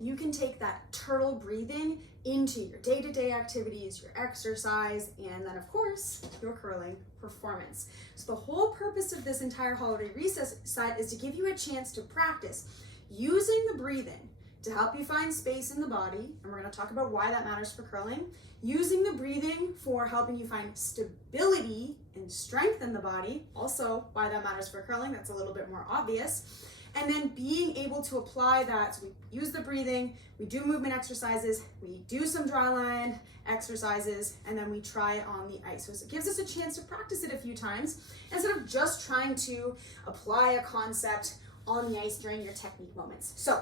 you can take that turtle breathing into your day-to-day activities, your exercise, and then of course, your curling performance. So the whole purpose of this entire holiday recess set is to give you a chance to practice using the breathing to help you find space in the body, and we're going to talk about why that matters for curling, using the breathing for helping you find stability and strength in the body, also why that matters for curling, that's a little bit more obvious, and then being able to apply that. So we use the breathing, we do movement exercises, we do some dry line exercises, and then we try it on the ice. So it gives us a chance to practice it a few times instead of just trying to apply a concept on the ice during your technique moments. So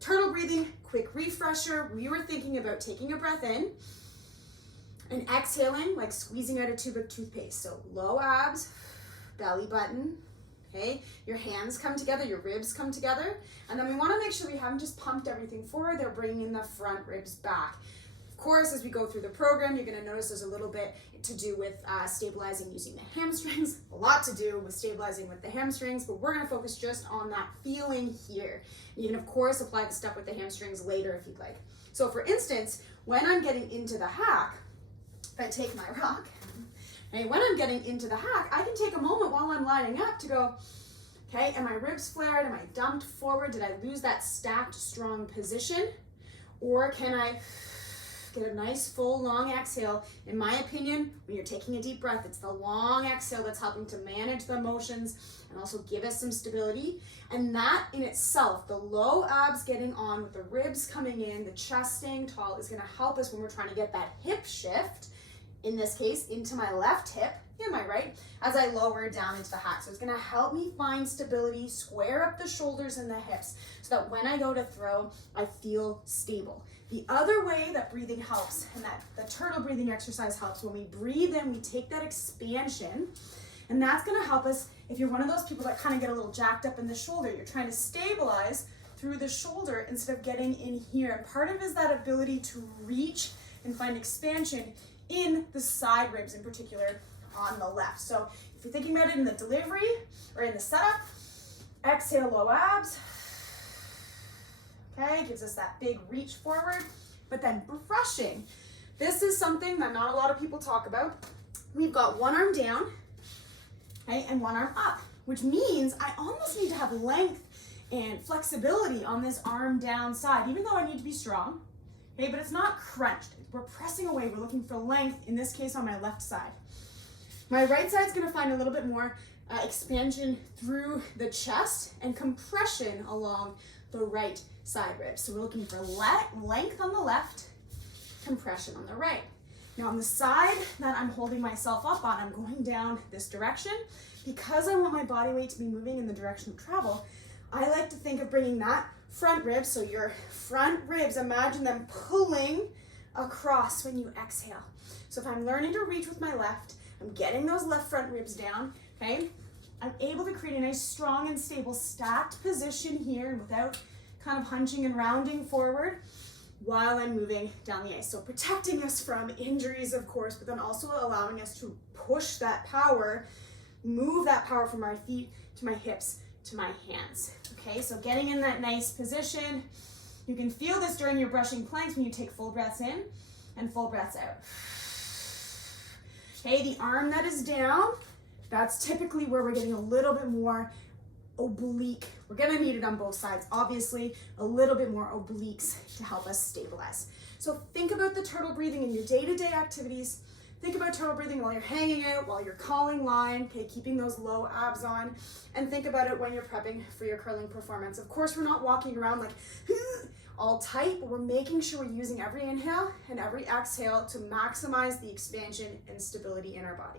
turtle breathing, quick refresher. We were thinking about taking a breath in and exhaling, like squeezing out a tube of toothpaste. So low abs, belly button, okay? Your hands come together, your ribs come together. And then we wanna make sure we haven't just pumped everything forward, they're bringing the front ribs back. Of course, as we go through the program, you're gonna notice there's a little bit to do with stabilizing using the hamstrings, a lot to do with stabilizing with the hamstrings, but we're gonna focus just on that feeling here. You can, of course, apply the step with the hamstrings later if you'd like. So for instance, when I'm getting into the hack, if I take my rock, and when I'm getting into the hack, I can take a moment while I'm lining up to go, okay, am my ribs flared? Am I dumped forward? Did I lose that stacked, strong position? Or can I get a nice, full, long exhale? In my opinion, when you're taking a deep breath, it's the long exhale that's helping to manage the emotions and also give us some stability. And that in itself, the low abs getting on with the ribs coming in, the chest staying tall, is gonna help us when we're trying to get that hip shift, in this case, into my left hip, and my right, as I lower down into the hack. So it's gonna help me find stability, square up the shoulders and the hips, so that when I go to throw, I feel stable. The other way that breathing helps, and that the turtle breathing exercise helps, when we breathe in, we take that expansion, and that's gonna help us if you're one of those people that kind of get a little jacked up in the shoulder. You're trying to stabilize through the shoulder instead of getting in here. And part of it is that ability to reach and find expansion in the side ribs in particular on the left. So if you're thinking about it in the delivery or in the setup, exhale, low abs. Okay, gives us that big reach forward, but then brushing. This is something that not a lot of people talk about. We've got one arm down, okay, and one arm up, which means I almost need to have length and flexibility on this arm down side, even though I need to be strong, okay, but it's not crunched. We're pressing away, we're looking for length, in this case on my left side. My right side's gonna find a little bit more expansion through the chest and compression along the right side ribs. So we're looking for length on the left, compression on the right. Now on the side that I'm holding myself up on, I'm going down this direction. Because I want my body weight to be moving in the direction of travel, I like to think of bringing that front rib, so your front ribs, imagine them pulling across when you exhale. So if I'm learning to reach with my left, I'm getting those left front ribs down, okay? I'm able to create a nice, strong and stable stacked position here without kind of hunching and rounding forward while I'm moving down the ice. So protecting us from injuries, of course, but then also allowing us to push that power, move that power from our feet to my hips to my hands. Okay, so getting in that nice position. You can feel this during your brushing planks when you take full breaths in and full breaths out. Okay, the arm that is down, that's typically where we're getting a little bit more oblique. We're gonna need it on both sides, obviously, a little bit more obliques to help us stabilize. So think about the turtle breathing in your day-to-day activities. Think about turtle breathing while you're hanging out, while you're calling line, okay, keeping those low abs on, and think about it when you're prepping for your curling performance. Of course, we're not walking around like all tight, but we're making sure we're using every inhale and every exhale to maximize the expansion and stability in our body.